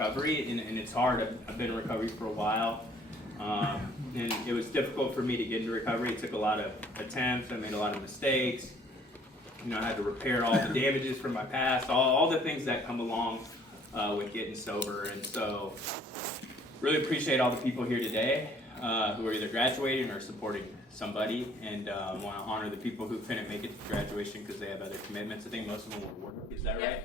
recovery, and it's hard. I've been in recovery for a while, and it was difficult for me to get into recovery. It took a lot of attempts. I made a lot of mistakes. I had to repair all the damages from my past, all the things that come along with getting sober. And so really appreciate all the people here today who are either graduating or supporting somebody, and want to honor the people who couldn't make it to graduation because they have other commitments. I think most of them were working. Is that right?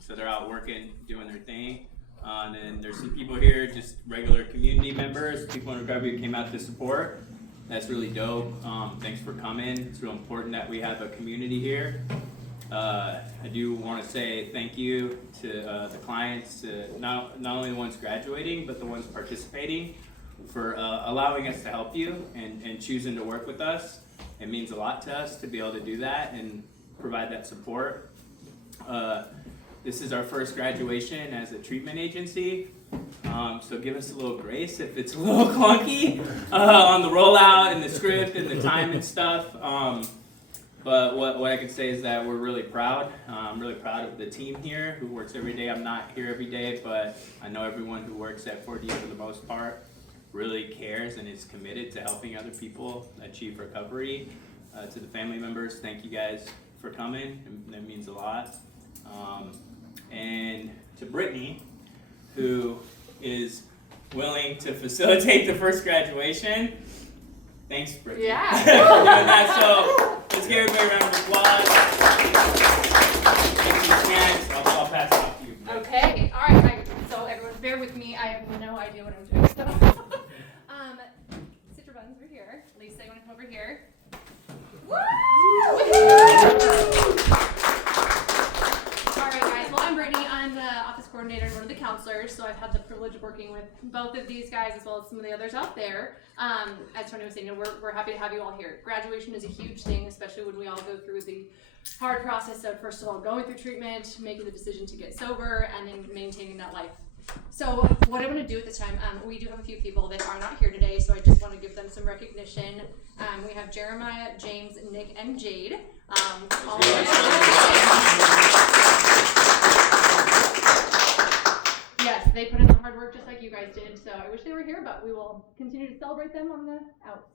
So they're out working, doing their thing. And then there's some people here, just regular community members, people in recovery who came out to support. That's really dope. Thanks for coming. It's real important that we have a community here. I do want to say thank you to the clients, not only the ones graduating, but the ones participating, for allowing us to help you and choosing to work with us. It means a lot to us to be able to do that and provide that support. This is our first graduation as a treatment agency. So give us a little grace if it's a little clunky on the rollout and the script and the time and stuff. But what I can say is that we're really proud. I'm really proud of the team here who works every day. I'm not here every day, but I know everyone who works at 4D for the most part really cares and is committed to helping other people achieve recovery. To the family members, thank you guys for coming. That means a lot. And to Brittany, who is willing to facilitate the first graduation. Thanks, Brittany. Yeah. For doing that. So let's give everybody a round of applause. Thank you, Stan. I'll pass it off to you. Okay. All right. So everyone, bear with me. I have no idea what I'm doing. So, sit your buttons over here. Lisa, you want to come over here? Woo! All right, guys. Well, I'm Brittany. I'm the office coordinator and one of the counselors. So I've had the privilege of working with both of these guys as well as some of the others out there. As Tony was saying, we're happy to have you all here. Graduation is a huge thing, especially when we all go through the hard process of, first of all, going through treatment, making the decision to get sober, and then maintaining that life. So what I want to do at this time, we do have a few people that are not here today, so I just want to give them some recognition. We have Jeremiah, James, Nick, and Jade. Yes, they put in the hard work just like you guys did, so I wish they were here, but we will continue to celebrate them on the outs.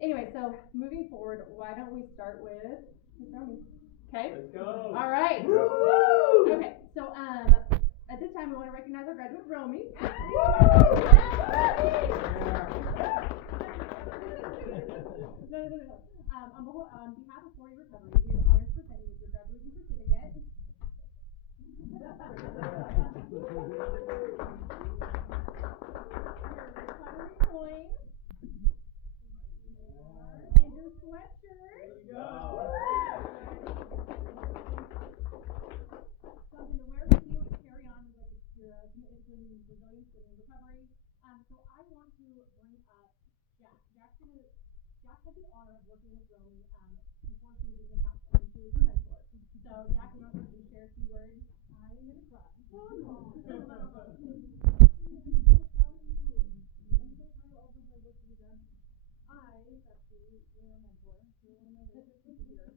Anyway, so moving forward, why don't we start with Romy? Okay? Let's go. All right. Woo! Okay, so at this time we want to recognize our graduate, Romy. No. On behalf of 4D Recovery, we are honored to present you with your graduation certificate. Your recovery coin. And your sweatshirt. Something to wear with you and carry on with your commitment to resilience and recovery. So I want to bring up Jack. Jack had the honor of working with Romy before she was even a counselor, and she was her mentor. So Jack, you want to share a few words? I'm gonna cry. Oh no. I'm so proud of all the hard work you've done. I got to be your mentor. You're one of my favorite people here.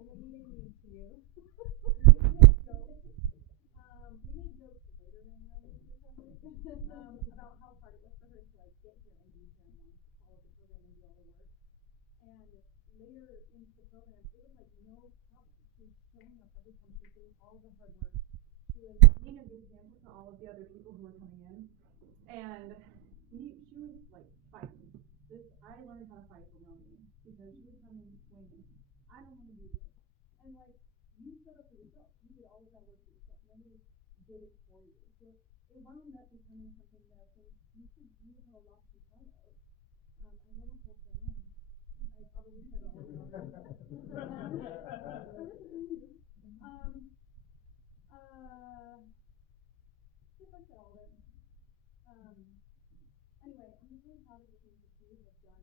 And what you made me to you. We made jokes. We made jokes later in Romy's recovery about how hard it was for her to like get here and be here and want to follow the program and do all the work. And later into the program, it was like no problem. She was showing up every time. She was doing all of the hard work. She was being a good example to all of the other people who were coming in. And she was like fighting. I learned how to fight from Romy because she would come in swinging. I don't want to do this. And like, you stood up for yourself. You did all of that work for yourself. Nobody did it for you. So it wound up becoming something that I think you have a lot to be proud of. I know the whole thing, and I probably said all of it already. Just like all of it. Anyway, I'm just really proud of the things that you have done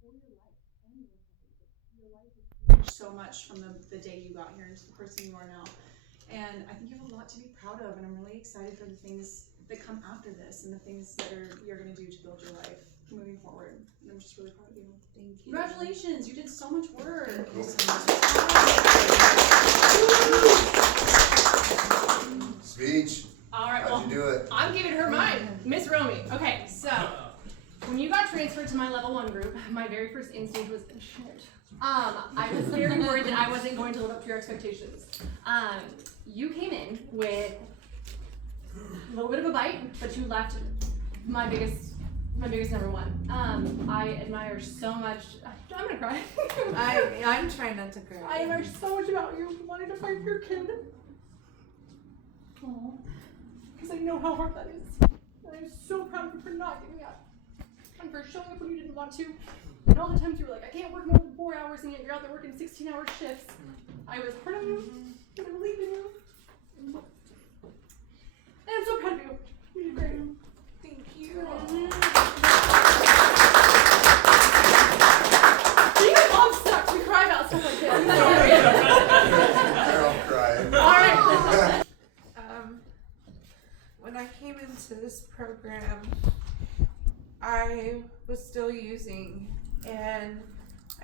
for your life and your recovery. Your life has changed so much from the day you got here into the person you are now. And I think you have a lot to be proud of, and I'm really excited for the things that come after this and the things that you're going to do to build your life moving forward. And I'm just really proud of you. Thank you. Congratulations, you did so much work. Thank you so much. Speech. All right, How'd well, you do it? I'm giving her mine, Miss Romy. Okay, so when you got transferred to my level 1 group, my very first instinct was shit. I was very worried that I wasn't going to live up to your expectations. You came in with a little bit of a bite, but you left my biggest number 1. I admire so much. I'm gonna cry. I'm trying not to cry. I admire so much about you wanting to fight for your kid. Aww. Because I know how hard that is. And I'm so proud of you for not giving up. And for showing up when you didn't want to. And all the times you were like, I can't work more than 4 hours, and yet you're out there working 16-hour shifts. I was proud of you. And I believe in you. And I'm so proud of you. You did great. Thank you. Even mom sucks. We cry about stuff like this. They're all crying. All right. When I came into this program, I was still using, and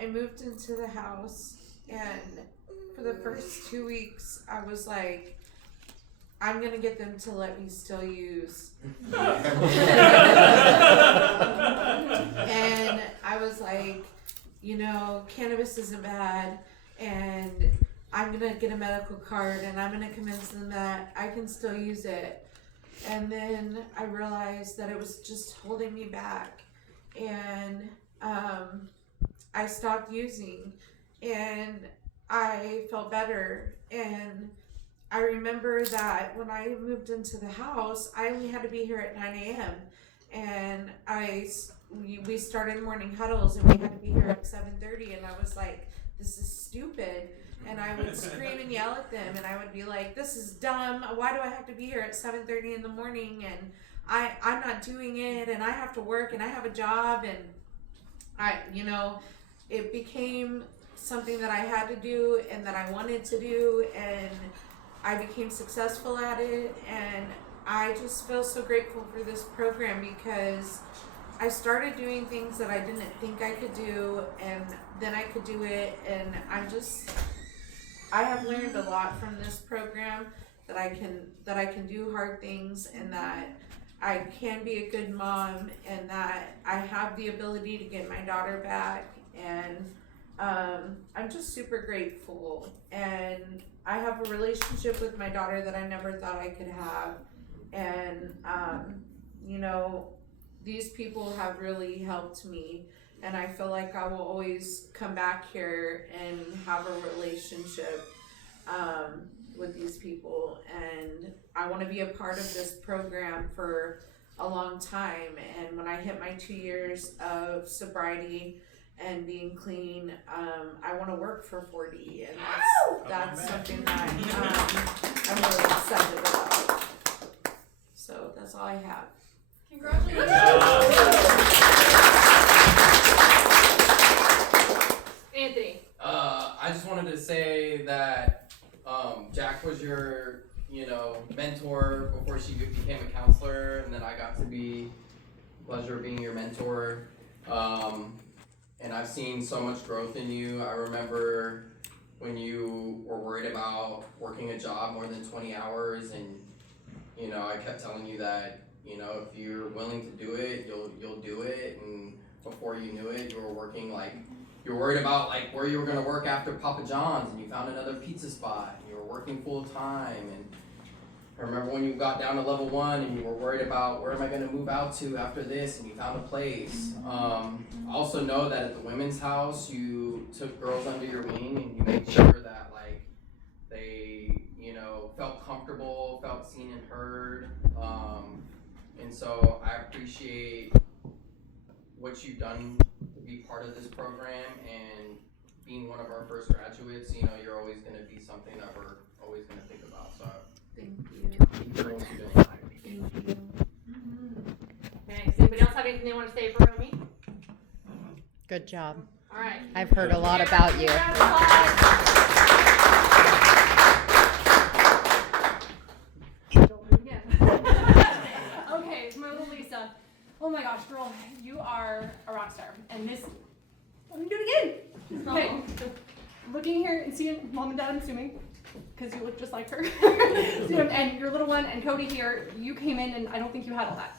I moved into the house, and for the first 2 weeks, I was like, I'm gonna get them to let me still use. And I was like, you know, cannabis isn't bad, and I'm gonna get a medical card, and I'm gonna convince them that I can still use it. And then I realized that it was just holding me back, and I stopped using, and I felt better. And I remember that when I moved into the house, I only had to be here at 9 a.m. and we started morning huddles, and we had to be here at 7:30, and I was like, this is stupid. And I would scream and yell at them, and I would be like, this is dumb. Why do I have to be here at 7:30 in the morning? And I'm not doing it, and I have to work, and I have a job. And it became something that I had to do and that I wanted to do, and I became successful at it. And I just feel so grateful for this program, because I started doing things that I didn't think I could do, and then I could do it. And I have learned a lot from this program, that I can do hard things, and that I can be a good mom, and that I have the ability to get my daughter back. And I'm just super grateful, and I have a relationship with my daughter that I never thought I could have. And these people have really helped me, and I feel like I will always come back here and have a relationship with these people. And I want to be a part of this program for a long time. And when I hit my 2 years of sobriety and being clean, I want to work for 40, and that's something that I'm really excited about. So that's all I have. Congratulations. Anthony. I just wanted to say that Jack was your, mentor before she became a counselor, and then I got to be pleasure of being your mentor. And I've seen so much growth in you. I remember when you were worried about working a job more than 20 hours, and I kept telling you that if you're willing to do it, you'll do it. And before you knew it, you were working you were worried about where you were going to work after Papa John's, and you found another pizza spot, and you were working full time. And I remember when you got down to level 1 and you were worried about where am I going to move out to after this, and you found a place. I also know that at the women's house you took girls under your wing, and you made sure that they felt comfortable, felt seen and heard. And so I appreciate what you've done to be part of this program, and being one of our first graduates. You're always going to be something that we're always going to think about. So Thank you. keep doing what you're doing. Thank you. Okay, does anybody else have anything they want to say for Romy? Good job. All right. I've heard a lot about you. Round of applause. Don't do it again. Okay, my little Lisa. Oh my gosh, girl, you are a rock star. And this, let me do it again. Okay, so looking here and seeing mom and dad, I'm assuming. because you look just like her. And your little one and Cody here, you came in and I don't think you had all that.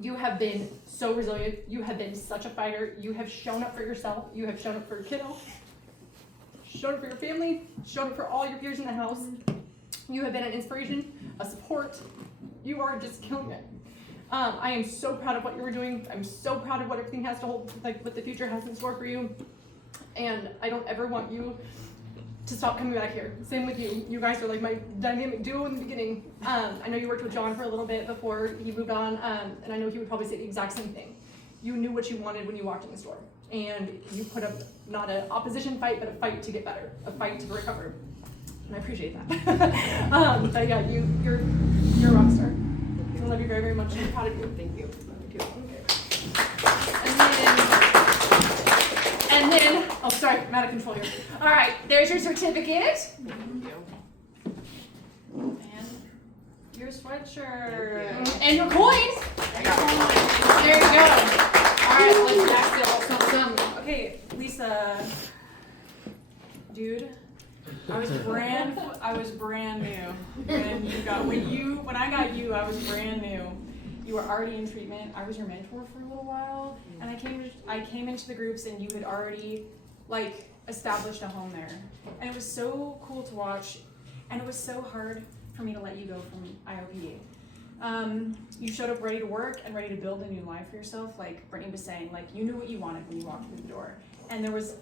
You have been so resilient. You have been such a fighter. You have shown up for yourself. You have shown up for your kiddo. Shown up for your family. Shown up for all your peers in the house. You have been an inspiration, a support. You are just killing it. I am so proud of what you were doing. I'm so proud of what everything has to hold, like what the future has in store for you. And I don't ever want you to stop coming back here. Same with you. You guys are like my dynamic duo in the beginning. I know you worked with John for a little bit before he moved on, and I know he would probably say the exact same thing. You knew what you wanted when you walked in the store, and you put up not an opposition fight, but a fight to get better, a fight to recover. And I appreciate that. But yeah, you're a rock star. I love you very, very much. I'm proud of you. Thank you. And then, oh sorry, I'm out of control here. All right, there's your certificate. Thank you. And your sweatshirt. And your coins. There you go. All right, let's back it up. Okay, Lisa. Dude, I was brand new when I got you. I was brand new. You were already in treatment. I was your mentor for a little while, and I came into the groups, and you had already like established a home there, and it was so cool to watch, and it was so hard for me to let you go from IOP. You showed up ready to work and ready to build a new life for yourself. Like Brittany was saying, like you knew what you wanted when you walked through the door, and there was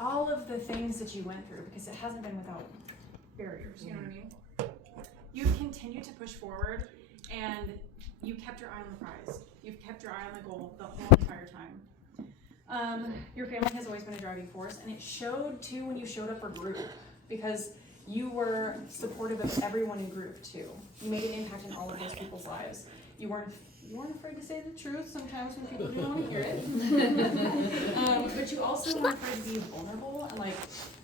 all of the things that you went through, because it hasn't been without barriers. You know what I mean? You've continued to push forward, and you kept your eye on the prize. You've kept your eye on the goal the whole entire time. Your family has always been a driving force, and it showed too when you showed up for group, because you were supportive of everyone in group too. You made an impact in all of those people's lives. You weren't afraid to say the truth sometimes when people didn't want to hear it. But you also weren't afraid to be vulnerable and like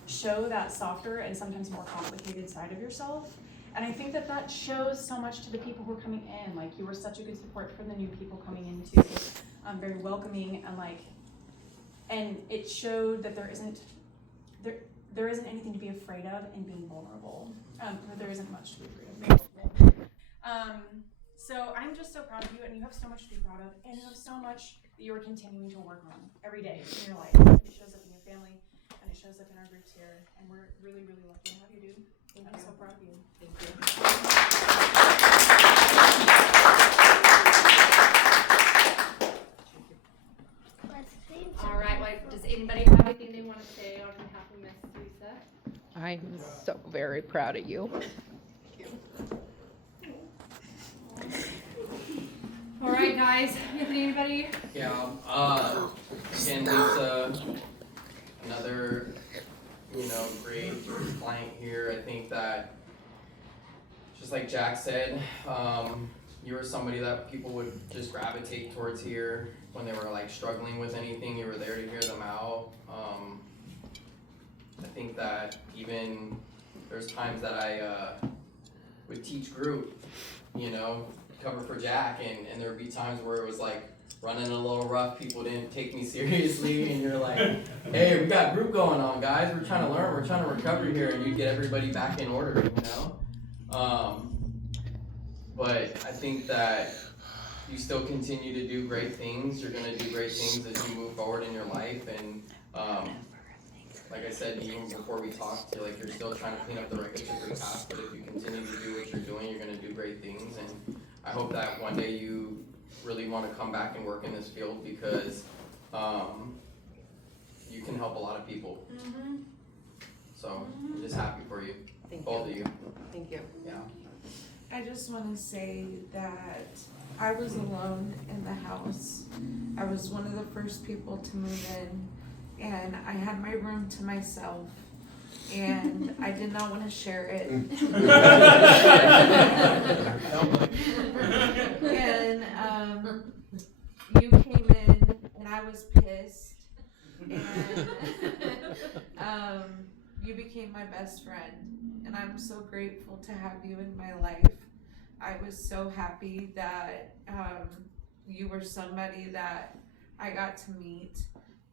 show that softer and sometimes more complicated side of yourself. And I think that shows so much to the people who are coming in. Like you were such a good support for the new people coming in too. Very welcoming, and it showed that there isn't anything to be afraid of in being vulnerable. There isn't much to be afraid of. So I'm just so proud of you, and you have so much to be proud of, and you have so much that you are continuing to work on every day in your life. It shows up in your family, and it shows up in our groups here, and we're really, really lucky to have you, dude. I'm so proud of you. Thank you. All right, well, does anybody have anything they want to say on behalf of Miss Lisa? I'm so very proud of you. All right, guys. Anybody? Yeah. Again, Lisa, another, great client here. I think that, just like Jack said, you were somebody that people would just gravitate towards here when they were like struggling with anything. You were there to hear them out. I think that even there's times that I would teach group, cover for Jack, and there would be times where it was like running a little rough, people didn't take me seriously, and you're like, hey, we got group going on, guys, we're trying to learn, we're trying to recover here, and you get everybody back in order, but I think that you still continue to do great things. You're going to do great things as you move forward in your life, and like I said, even before we talked, you're still trying to clean up the wreckage of your past, but if you continue to do what you're doing, you're going to do great things, and I hope that one day you really want to come back and work in this field, because you can help a lot of people. Mm-hmm. So I'm just happy for you, both of you. Thank you. Yeah. I just want to say that I was alone in the house. I was one of the first people to move in, and I had my room to myself, and I did not want to share it. And you came in, and I was pissed, and you became my best friend, and I'm so grateful to have you in my life. I was so happy that you were somebody that I got to meet,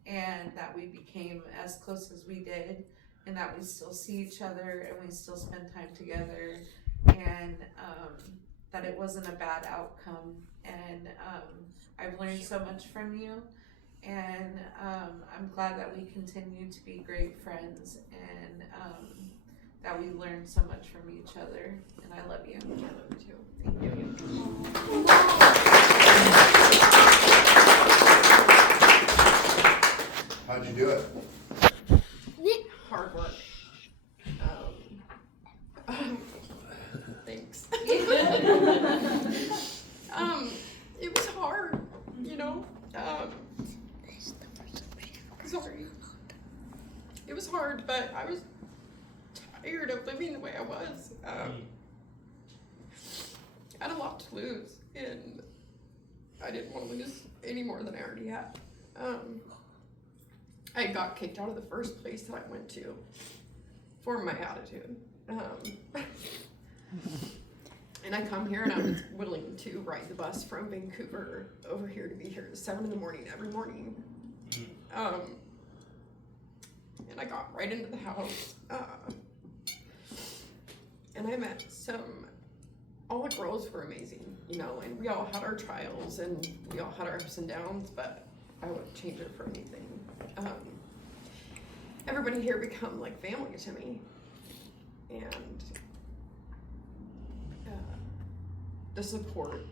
and that we became as close as we did. and that we still see each other and we still spend time together, and that it wasn't a bad outcome. And I've learned so much from you, and I'm glad that we continue to be great friends, and that we learn so much from each other. And I love you. I love you too. Thank you. How'd you do it? Hard work. Thanks. It was hard, you know. Sorry. It was hard, but I was tired of living the way I was. I had a lot to lose, and I didn't want to lose any more than I already had. I got kicked out of the first place that I went to for my attitude. And I come here and I was willing to ride the bus from Vancouver over here to be here at 7 in the morning every morning. And I got right into the house. And I met all the girls were amazing, you know, and we all had our trials and we all had our ups and downs, but I wouldn't change it for anything. Everybody here become like family to me, and the support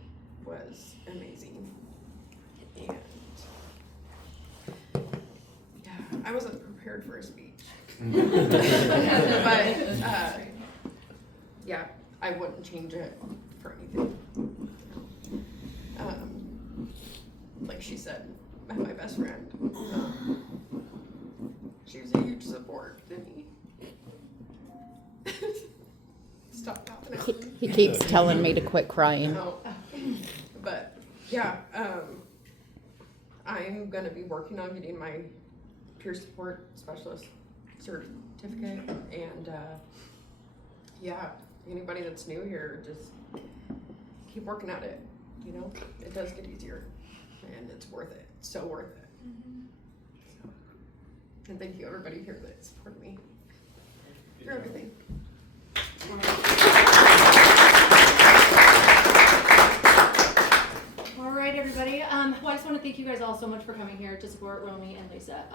was amazing. And yeah, I wasn't prepared for a speech, but yeah, I wouldn't change it for anything. Like she said, my best friend. She was a huge support to me. Stop laughing. He keeps telling me to quit crying. No. But yeah, I'm gonna be working on getting my peer support specialist certificate, and yeah, anybody that's new here, just keep working at it. You know, it does get easier, and it's worth it. It's so worth it. So, and thank you everybody here that supported me through everything. All right, everybody. Well, I just want to thank you guys all so much for coming here to support Romy and Lisa.